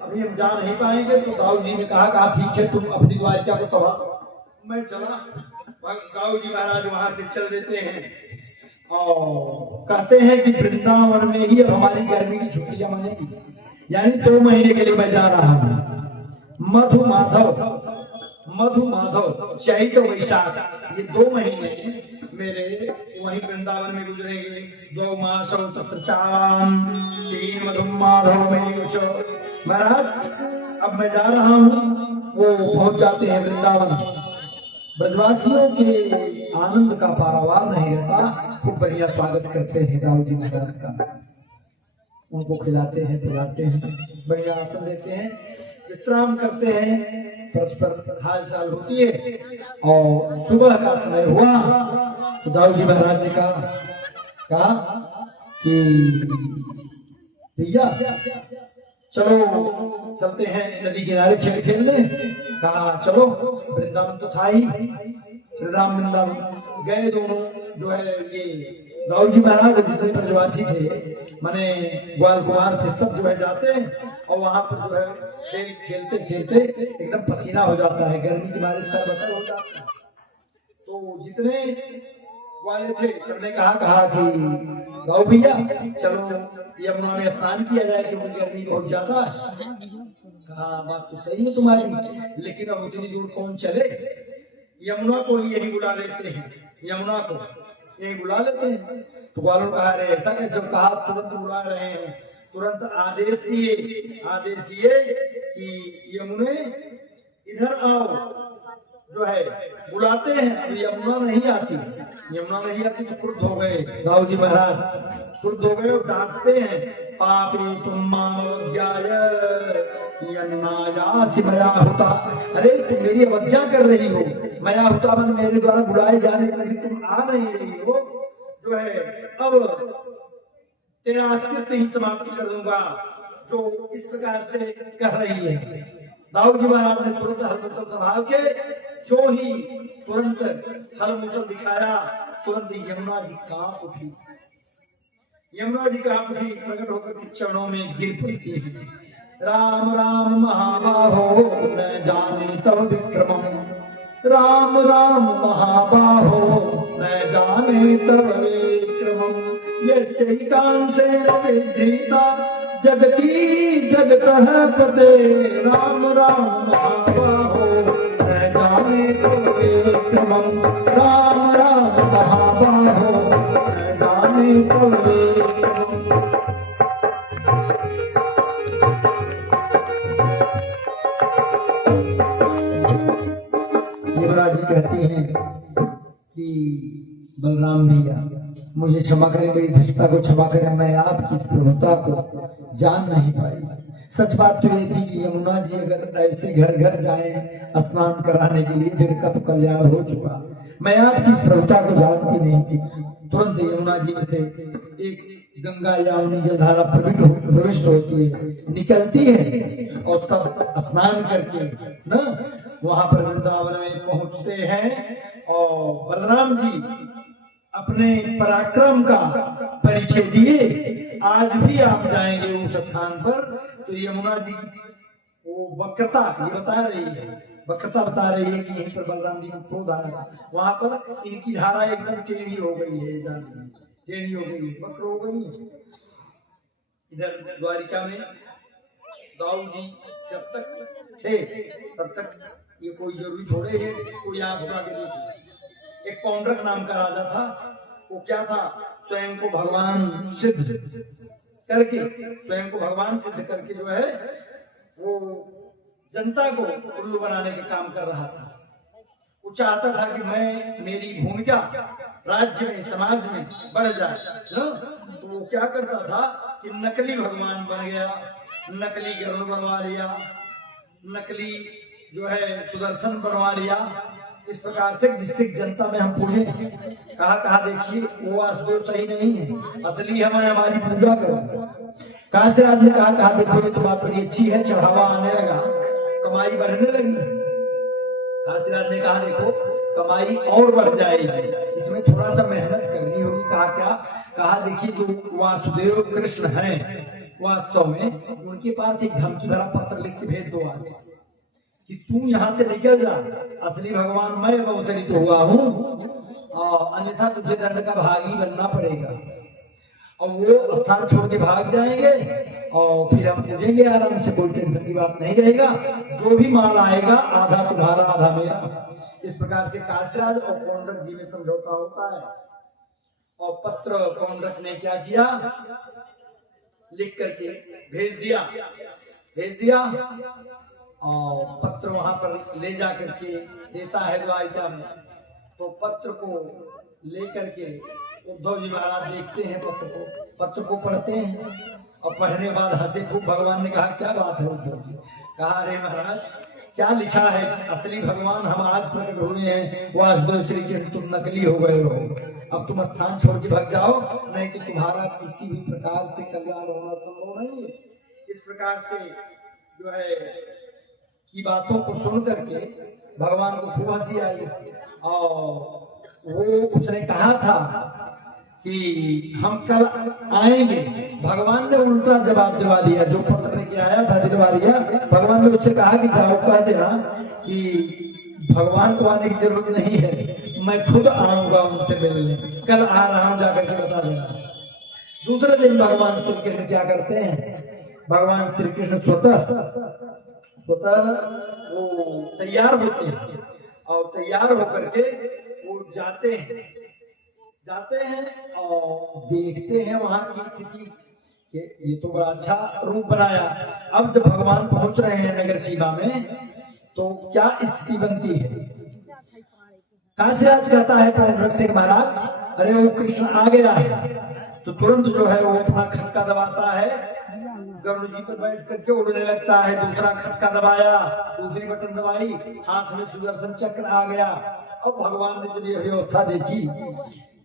अभी हम जा नहीं पाएंगे। तो दाऊ जी ने कहा ठीक है तुम अपनी द्वारिका को संभालो। मैं चला, दाऊ जी महाराज वहां से चल देते हैं और कहते हैं कि वृंदावन में ही अब हमारी गर्मी की छुट्टियां मनेगी, यानी 2 महीने के लिए मैं जा रहा हूँ। मधु माधव चैत वैशाख ये 2 महीने मेरे वहीं वृंदावन में गुजरेंगे। 2 मास तत्र चाम श्री मधु माधव में महाराज अब मैं जा रहा हूँ। वो पहुंच जाते हैं वृंदावन। ब्रजवासियों के आनंद का पारावार नहीं रहता। खूब बढ़िया स्वागत करते हैं दाऊ जी महाराज का, उनको खिलाते हैं पिलाते हैं, बढ़िया आसन देते हैं, विश्राम करते हैं, परस्पर हाल चाल होती है। और सुबह का समय हुआ तो दाऊ जी महाराज ने कहा कि भैया चलो चलते हैं नदी किनारे खेल खेलने। कहा चलो, वृंदावन तो था ही, श्री राम वृंदावन गए दोनों। जो है ये दाऊ जी महाराज जितने ब्रजवासी थे माने ग्वाल कुमार थे, सब जो है जाते हैं और वहां पर जो है खेलते खेलते एकदम पसीना हो जाता है, गर्मी के मारे तरबतर हो जाता है। तो जितने वाले थे सबने कहा कि गाँव भैया चलो यमुना में स्नान किया जाए क्योंकि गर्मी बहुत ज्यादा है। कहा बात तो सही है तुम्हारी, लेकिन अब उतनी दूर कौन चले, यमुना को ही यही बुला लेते हैं, यमुना को यही बुला लेते हैं। तो ग्वालों ने कहा ऐसा कैसे, कहा तुरंत बुला रहे हैं, तुरंत आदेश दिए कि यमुने इधर आओ। जो है बुलाते हैं, अभी यमुना नहीं आती तो क्रुद्ध हो गए दाऊ जी महाराज, क्रुद्ध हो गए और डांटते हैं, पापी तुम मामज्ञाय यन्नायासि मया हुता। अरे तुम मेरी अवज्ञा कर रही हो, मया हुता मन मेरे द्वारा बुलाए जाने पर तुम आ नहीं रही हो। जो है अब तेरा अस्तित्व ही समाप्त कर दूंगा, जो इस प्रकार से कह रही है। दाऊ जी महाराज ने तुरंत हलमुसल संभाल के जो ही तुरंत हलमुसल दिखाया, तुरंत यमुना जी कांप उठी, प्रकट होकर के चरणों में गिर पड़ती है। राम राम महाबाहो न जाने तव विक्रमम, राम राम महाबाहो न जाने तव विक्रमम। यस्यैकांशेन विधृता जगती जगतः पते, राम राम महाबाहो न जाने तव विक्रमम, राम राम महाबाहो न जाने तव विक्रमम। युवराज जी कहती हैं कि बलराम भैया मुझे क्षमा करें, मेरी धृष्टता को क्षमा करें, मैं आपकी इस प्रभुता को जान नहीं पाई। सच बात तो ये थी कि यमुना जी अगर ऐसे घर घर जाएं स्नान कराने के लिए फिर का तो कल्याण हो चुका, मैं आपकी इस प्रभुता को जानती नहीं थी। तुरंत यमुना जी में से एक गंगा यामुनी जलधारा प्रविष्ट होती है, निकलती है और सब स्नान करके ना वहां पर वृंदावन में पहुंचते हैं। और बलराम जी अपने पराक्रम का परिचय दिए। आज भी आप जाएंगे उस स्थान पर तो यमुना जी वो वक्रता ये बता रही है, वक्रता बता रही है कि यहीं पर बलराम जी को क्रोध आया, वहां पर इनकी धारा एकदम टेढ़ी हो गई है, टेढ़ी हो गई, वक्र हो गई है। इधर द्वारिका में दाऊ जी जब तक थे तब तक ये कोई जरूरी थोड़े है कोई आपको आगे देखे। एक पौंड्रक नाम का राजा था, वो क्या था, स्वयं को भगवान सिद्ध करके जो है वो जनता को उल्लू बनाने के काम कर रहा था। वो चाहता था कि मेरी भूमिका राज्य में समाज में बढ़ जाए ना। तो वो क्या करता था कि नकली भगवान बन गया, नकली गरुड़ बनवा लिया, नकली जो है सुदर्शन बनवा लिया, इस प्रकार से जिससे जनता में हम पूजे। कहा देखिए वो वासुदेव सही नहीं है, असली हमें हमारी पूजा करो। काशीराज ने कहा देखो ये तो बात बड़ी अच्छी है, चढ़ावा आने लगा, कमाई बढ़ने लगी। काशीराज ने कहा देखो कमाई और बढ़ जाएगी, इसमें थोड़ा सा मेहनत करनी होगी। कहा क्या, कहा देखिए जो वासुदेव कृष्ण हैं वास्तव में उनके पास एक धमकी भरा पत्र लिख के भेज दो आज कि तू यहाँ से निकल जा, असली भगवान मैं अवतरित हुआ हूँ और अन्यथा तुझे दंड का भागी बनना पड़ेगा। और वो स्थान छोड़ के भाग जाएंगे और फिर हम पूछेंगे आराम से, कोई टेंशन की बात नहीं रहेगा। जो भी माल आएगा आधा तुम्हारा आधा मेरा। इस प्रकार से काशीराज और पौंड्रक जी में समझौता होता है। और पत्र पौंड्रक ने क्या किया, लिख करके भेज दिया और पत्र वहां पर ले जा करके देता है द्वारिका में। तो पत्र को लेकर के उद्धव जी महाराज देखते हैं पत्र को पढ़ते हैं और पढ़ने के बाद हंसे खूब। भगवान ने कहा क्या बात है उद्धव जी? कहा अरे महाराज क्या लिखा है, असली भगवान हम आज प्रकट हुए हैं, वो आज दूसरी के तुम नकली हो गए हो। अब तुम स्थान छोड़ के भाग जाओ, नहीं तो तुम्हारा किसी भी प्रकार से कल्याण होना संभव नहीं है। इस प्रकार से जो है की बातों को सुन करके भगवान को खूब हंसी आई और वो उसने कहा था कि हम कल आएंगे। भगवान ने उल्टा जवाब दिलवा दिया, जो पत्र लेके आया था दिलवा दिया। भगवान ने उससे कहा कि जाओ कह देना कि भगवान को आने की जरूरत नहीं है, मैं खुद आऊंगा उनसे मिलने, कल आ रहा हूं, जाकर के बता देना। दूसरे दिन भगवान श्री कृष्ण क्या करते हैं, भगवान श्री कृष्ण स्वतः वो तैयार होते हैं और तैयार होकर के वो जाते हैं और देखते हैं वहां की स्थिति कि ये तो बड़ा अच्छा रूप बनाया। अब जब भगवान पहुंच रहे हैं नगर सीमा में तो क्या स्थिति बनती है। काशीराज कहता है पौंड्रक से महाराज अरे वो कृष्ण आ गया है। तो तुरंत जो है वो अपना खटका दबाता है, गरुड़ जी पर बैठ करके उड़ने लगता है। दूसरा खटका दबाया, दूसरी बटन दबाई, हाथ में सुदर्शन चक्र आ गया। अब भगवान ने जब ये व्यवस्था देखी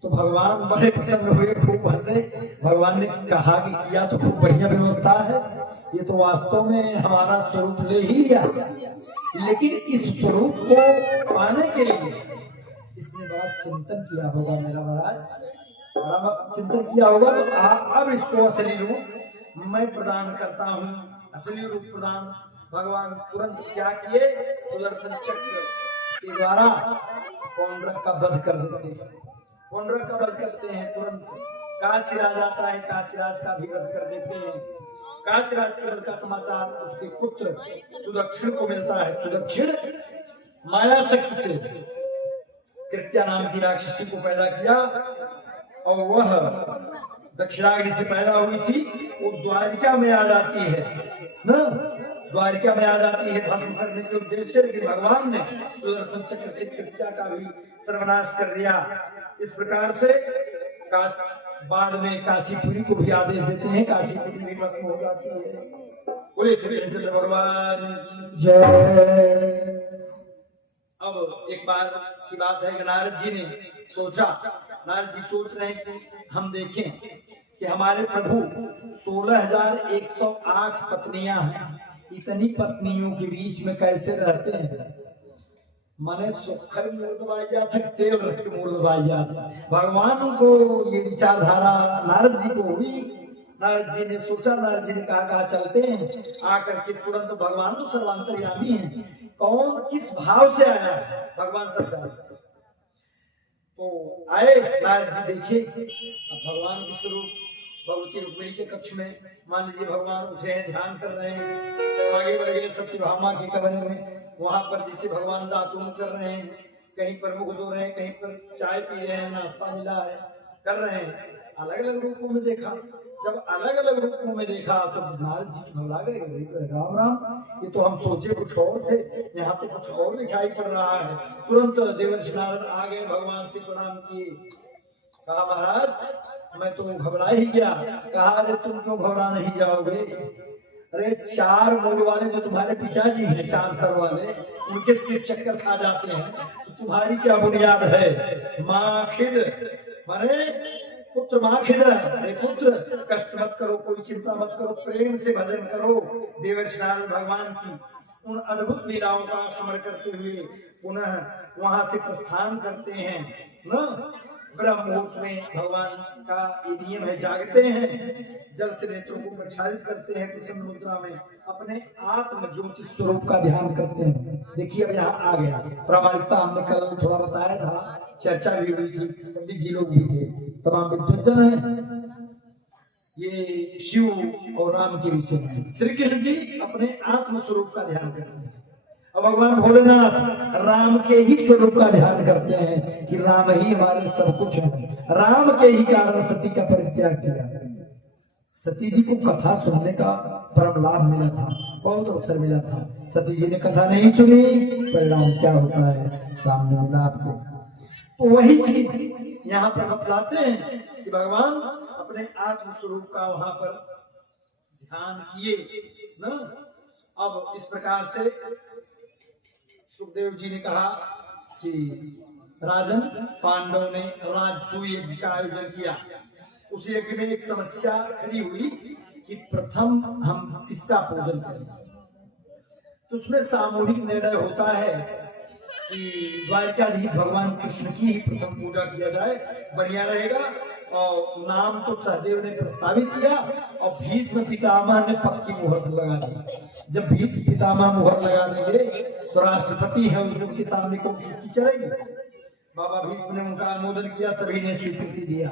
तो भगवान बड़े प्रसन्न हुए, खूब हंसे। भगवान ने कहा कि किया तो खूब बढ़िया व्यवस्था है, ये तो वास्तव में हमारा स्वरूप ले ही लिया, लेकिन इस स्वरूप को पाने के लिए इसने बड़ा चिंतन किया होगा मेरा महाराज, बड़ा चिंतन किया होगा। तो अब इसको असली रूप मैं प्रदान करता हूँ, असली रूप प्रदान। भगवान तुरंत क्या किए, सुदर्शन चक्र के द्वारा पौंड्रक का वध कर देते हैं। पौंड्रक का वध करते हैं तुरंत। काशीराज आता है, काशीराज का भी वध कर देते हैं। काशीराज के वध का समाचार उसके पुत्र सुदक्षिण को मिलता है। सुदक्षिण माया शक्ति से कृत्या नाम की राक्षसी को पैदा किया और वह दक्षिणाग्नि से पैदा हुई थी। वो द्वारिका में आ जाती है ना, द्वारिका में आ जाती है भस्म करने के उद्देश्य से, लेकिन भगवान ने सुदर्शन चक्र से कृत्या का भी सर्वनाश कर दिया। इस प्रकार से बाद में काशीपुरी को भी आदेश देते हैं, काशीपुरी भी भस्म हो जाती है। बोले श्री रामचंद्र भगवान जय। अब एक बार की बात है कि नारद जी ने सोचा, नारद जी सोच रहे हैं कि हम देखें कि हमारे प्रभु 16,108 पत्नियां हैं, इतनी पत्नियों के बीच में कैसे रहते हैं। माने सुखर मूर्तबाइया था, तेल रख के मूर्तबाइया था। भगवान को ये विचारधारा नारद जी को हुई। नारद जी ने सोचा, नारद जी ने कहा चलते हैं। आकर के तुरंत भगवान तो सर्वांतर्यामी हैं, कौन किस भाव से आया है भगवान सब जानते। तो आए नारद जी, देखे अब भगवान के स्वरूप भगवती रुक्मिणी के कक्ष में। मान लीजिए भगवान उठे हैं, ध्यान कर रहे हैं, आगे बढ़ गए सत्यभामा के कमरे में। वहां पर जैसे भगवान दातुन कर रहे हैं, कहीं पर मुख धो रहे हैं, कहीं पर चाय पी रहे हैं, नाश्ता मिला है, कर रहे हैं। अलग अलग रूपों में देखा। जब अलग अलग रूपों में देखा तो नारद जी घबरा गए, राम राम, ये तो हम सोचे कुछ और थे, यहाँ तो कुछ और दिखाई पड़ रहा है। तुरंत देवर्षि नारद आ गए, भगवान से प्रणाम किए। कहा महाराज मैं तो घबरा ही गया। कहा अरे तुम क्यों घबरा नहीं जाओगे, अरे 4 मूल वाले जो तुम्हारे पिताजी हैं, 4 सर वाले, उनके सिर चक्कर खा जाते हैं, तो तुम्हारी क्या बुनियाद है। माखिद माने पुत्र, माखिद अरे पुत्र, कष्ट मत करो, कोई चिंता मत करो, प्रेम से भजन करो। देवर्षि नारद भगवान की उन अद्भुत लीलाओं का स्मरण करते हुए पुनः वहां से प्रस्थान करते हैं न। ब्रह्म मुहूर्त में भगवान का ये नियम है, जागते हैं, जल से नेत्रों को प्रक्षालित करते हैं, प्रसन्न मुद्रा में अपने आत्म ज्योति स्वरूप का ध्यान करते हैं। देखिए अब यहाँ आ गया प्रामाणिकता, हमने कल थोड़ा बताया था, चर्चा भी हुई थी, पंडित जी लोग भी थे, तमाम विद्वजन हैं। ये शिव और राम के विषय में श्री कृष्ण जी अपने आत्म स्वरूप का ध्यान करते हैं। अब भगवान भोलेनाथ राम के ही स्वरूप का ध्यान करते हैं कि राम ही हमारे सब कुछ है। राम के ही कारण सती का परित्याग किया। सती जी को कथा सुनने का परम लाभ मिला था, बहुत अवसर मिला था। सती जी ने कथा नहीं सुनी, परिणाम क्या होता है सामने मिला आपको। तो वही चीज यहाँ पर बतलाते हैं कि भगवान अपने आत्म स्वरूप का वहां पर ध्यान किए ना। अब इस प्रकार से सुखदेव जी ने कहा कि राजन, पांडव ने राजसूय यज्ञ का आयोजन किया। उस यज्ञ में एक समस्या खड़ी हुई कि प्रथम हम किसका पूजन करें। तो उसमें सामूहिक निर्णय होता है कि द्वारकाधीश भगवान कृष्ण की ही प्रथम पूजा किया जाए, बढ़िया रहेगा। और नाम तो सहदेव ने प्रस्तावित किया और भीष्म पितामह ने पक्की मुहर लगा दी। जब भीष्म पितामह मुहर लगा देंगे तो राष्ट्रपति है, उनके सामने कौन किसकी चलेगी। बाबा भीष्म ने उनका अनुमोदन किया, सभी ने स्वीकृति दिया।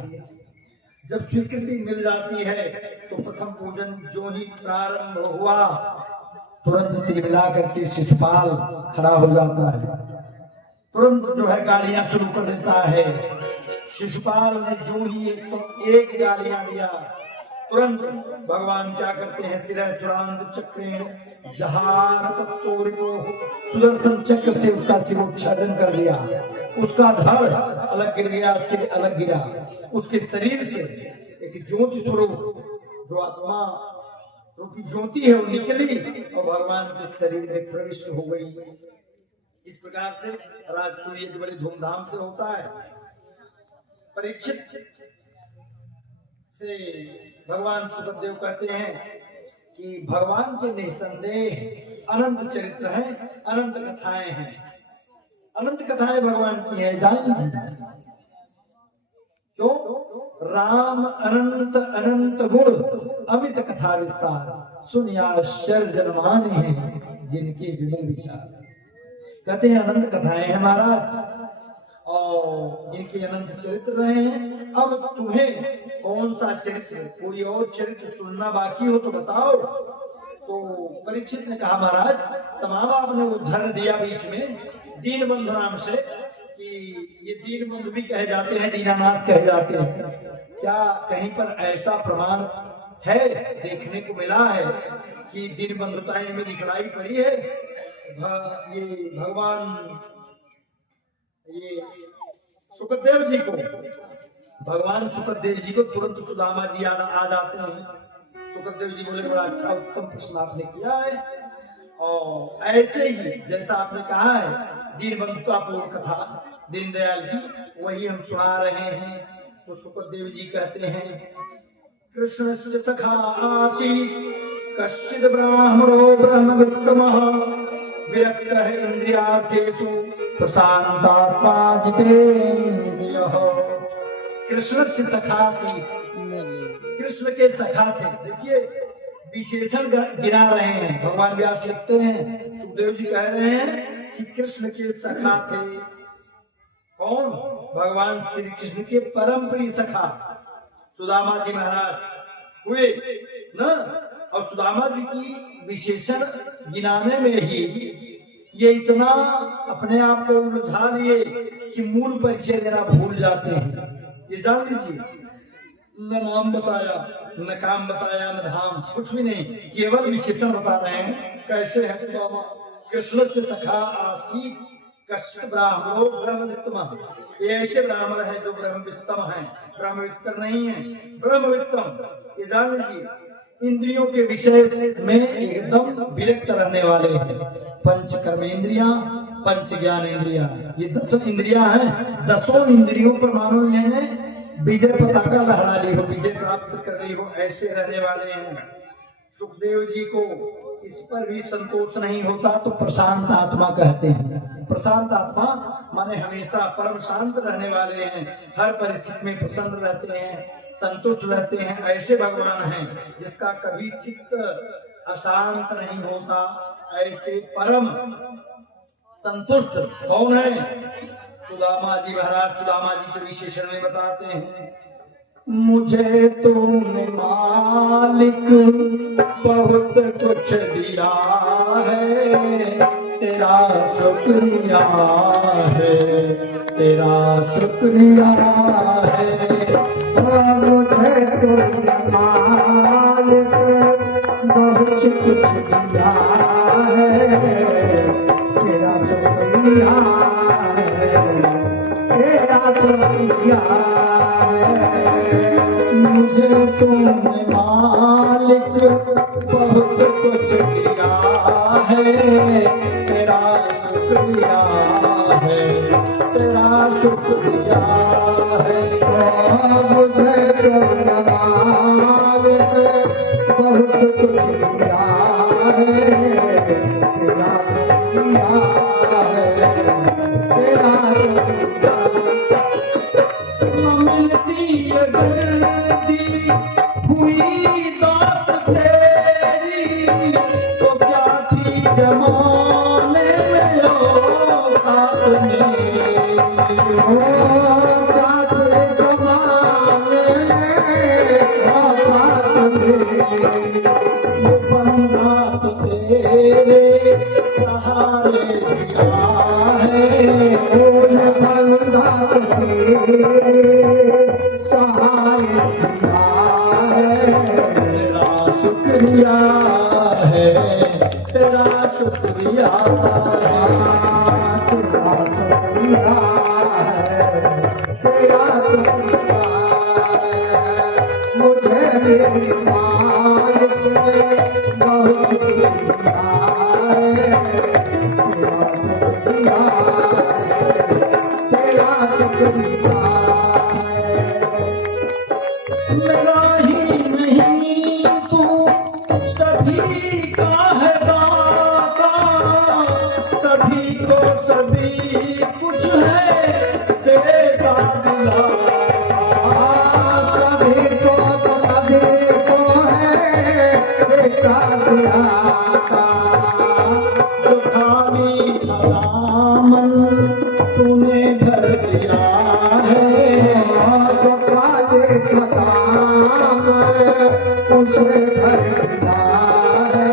जब स्वीकृति मिल जाती है तो प्रथम पूजन जो ही प्रारंभ हुआ, तुरंत तिलमिला करके शिशुपाल खड़ा हो जाता है, तुरंत जो है गालियां शुरू कर देता है। शिशुपाल ने जो ही 101 गालियां दिया, तुरंत भगवान क्या करते हैं, शिरस्त्रांत चक्र जहार तत्तोरियो सुदर्शन चक्र से उसका शिरोच्छेदन कर दिया। उसका धड़ अलग गिर गया, सिर अलग गिरा। उसके शरीर से एक ज्योति स्वरूप जो आत्मा रूपी ज्योति है वो निकली और भगवान के शरीर में प्रविष्ट हो गई। इस प्रकार से राजसूय यज्ञ बड़े धूमधाम से होता है। परीक्षित से भगवान सुखदेव कहते हैं कि भगवान के निसंदेह अनंत चरित्र हैं, अनंत कथाएं हैं। अनंत कथाएं भगवान की हैं, जान क्यों? राम अनंत अनंत गुण अमित कथा विस्तार, सुनिया आश्चर्य जनमाने हैं जिनके विमल विचार। कहते हैं अनंत कथाएं हैं महाराज और इनके अनंत चरित्र रहे हैं। अब तुम्हें कौन सा चरित्र, कोई और चरित्र सुनना बाकी हो तो बताओ। तो परीक्षित ने कहा महाराज, तमाम आपने उदाहरण दिया बीच में दीन बंधु नाम से कि ये दीन बंधु भी कहे जाते हैं, दीनानाथ कहे जाते हैं। क्या कहीं पर ऐसा प्रमाण है, देखने को मिला है कि दीन बंधुता इनमें दिखलाई पड़ी है? ये भगवान ये सुखदेव जी को, भगवान सुखदेव जी को तुरंत सुदामा जी आ जाते हैं। सुखदेव जी बोले बड़ा अच्छा उत्तम प्रश्न आपने किया है और ऐसे ही जैसा आपने कहा है दीन बंधुता पूर्ण कथा दीनदयाल की, वही हम सुना रहे हैं। तो सुखदेव जी कहते हैं, कृष्ण से सखा आसीत् कश्चित् ब्राह्मणो ब्रह्मवित्तमः विरक्तः इंद्रियार्थेषु प्रशांतात्मा जितेन्द्रियः। कृष्ण से सखा सी, कृष्ण के सखा थे। देखिए विशेषण गिना रहे हैं, भगवान व्यास लिखते हैं, सुखदेव जी कह रहे हैं कि कृष्ण के सखा थे। कौन? भगवान श्री कृष्ण के परम प्रिय सखा सुदामा जी महाराज हुए ना। और सुदामा जी की विशेषण गिनाने में ही ये इतना अपने आप को उलझा लिए कि मूल परिचय देना भूल जाते हैं। ये जान लीजिए, न नाम बताया, न काम बताया, न धाम, कुछ भी नहीं, केवल विशेषण बता रहे हैं। कैसे है सुदामा? कृष्ण से सखा आसीत् कश्चित् ब्राह्मणो ब्रह्मवित्तमः। ये ऐसे ब्राह्मण है जो ब्रह्मवित्तम है, ब्रह्मवित्तर नहीं है, ब्रह्मवित्तम। ये जान लीजिए, इंद्रियों के विषय में एकदम विरक्त रहने वाले हैं। पंच कर्मेंद्रियां, पंच ज्ञान इंद्रिया, ये 10 इंद्रियां हैं। 10 इंद्रियों पर मानो इन्होंने विजय पताका लहरा ली हो, विजय प्राप्त कर ली हो, ऐसे रहने वाले हैं। सुखदेव जी को इस पर भी संतोष नहीं होता तो प्रशांत आत्मा कहते हैं। प्रशांत आत्मा माने हमेशा परम शांत रहने वाले हैं, हर परिस्थिति में प्रसन्न रहते हैं, संतुष्ट रहते हैं। ऐसे भगवान हैं जिसका कभी चित्त अशांत नहीं होता। ऐसे परम संतुष्ट कौन है? सुदामा जी महाराज सुदामा जी के विशेषण में बताते हैं, मुझे तुमने मालिक बहुत कुछ दिया है, तेरा शुक्रिया है, तेरा शुक्रिया है। मुझे तुमने मालिक बहुत कुछ दिया है, तेरा शुक्रिया है, तेरा शुक्रिया है। मुझे तुमने मालिक बहुत कुछ दिया है, तेरा शुक्रिया है, तेरा शुक्रिया है। मुझे तुमने मालिक बहुत कुछ दिया है, तेरा शुक्रिया है, तेरा शुक्रिया। मिलती गिरती हुई दात तेरी, तो क्या थी जमाने में औकात मेरी, क्या थी जमाने में औकात मेरी। ये बंदा तो तेरे सहारे दिया है, ये बंदा सहारे दिया है, तेरा शुक्रिया है, तेरा शुक्रिया है, तेरा शुक्रिया है, तेरा शुक्रिया है। मुझे मेरे मालिक ने बहुत दिया है, तेरा शुक्रिया है, तेरा शुक्रिया है। मेरा ही नहीं तू सभी का है दाता, सभी को सभी कुछ है देता दिला, सभी को है देता दिलाता। जो खाली दामन तूने भर दिया है, जो काले खदाम उसे भर दिया है,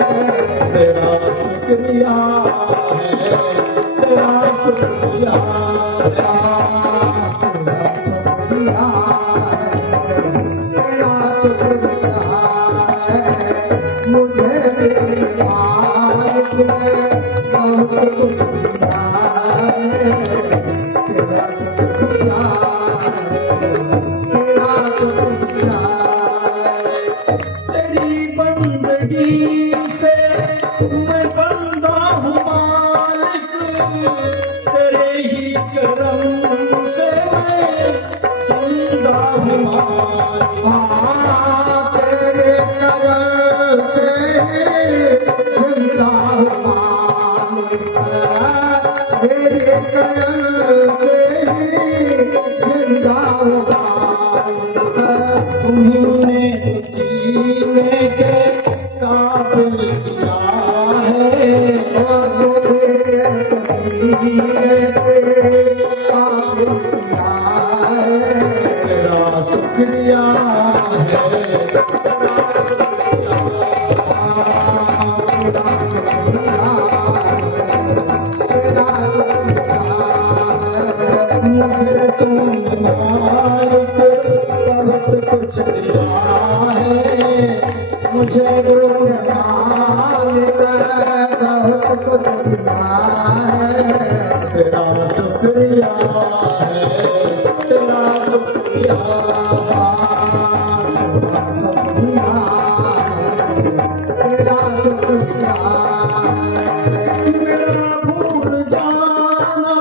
तेरा शुक्रिया है, तेरा शुक्रिया है, तेरा शुक्रिया है, तेरा शुक्रिया है। मुझे मेरे मालिक ने बहुत कुछ दिया है, तेरा शुक्रिया है, तेरा शुक्रिया है। तेरी बंदगी से मैं बंदा हूँ मालिक, तेरे ही करम से मैं जिंदा हूँ मालिक। तेरे करम से जिंदा हूँ मालिक, तेरे करम से जिंदा हूँ मालिक। तुम्हीं ने जीने के काबिल किया है, जीने के काबिल किया है, तेरा शुक्रिया है, मुझे तुमने मालिक बहुत कुछ दिया है, मुझे तुमने मालिक बहुत कुछ दिया है, तेरा शुक्रिया है, तेरा शुक्रिया तेरा शुक्रिया। मेरा भूल जाना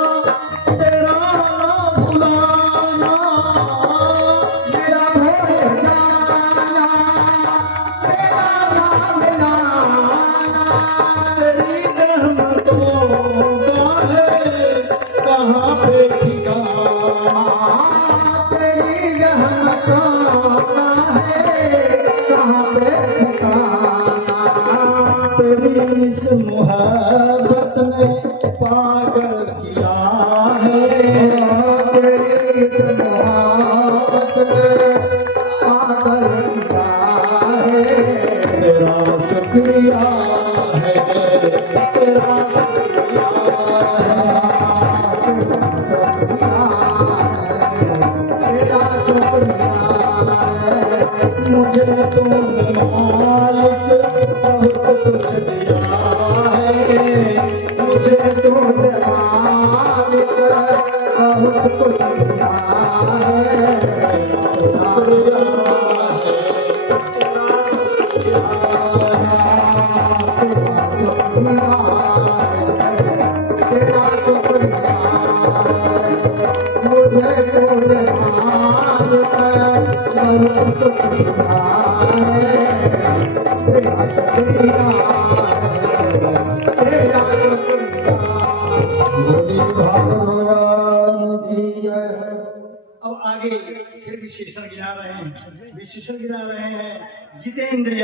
तेरा भुलाना, मेरा भूल जाना तेरा मिलाना, तेरी रहमतों का है मोहब्बत में पागल किया है, मोहब्बत में पागल किया है, तेरा शुक्रिया है, तेरा शुक्रिया है, तेरा शुक्रिया है, मुझे तूने मालिक बहुत कुछ दिया है, मुझे तूने मालिक बहुत कुछ दिया है, शुक्रिया है, तेरा शुक्रिया है, मुझे तूने मालिक बहुत कुछ दिया है, तेरा शुक्रिया है, तेरा शुक्रिया। बोली भगवान की जय। अब आगे फिर विशेषण गिना रहे हैं, विशेषण गिना रहे हैं। जितेंद्रिय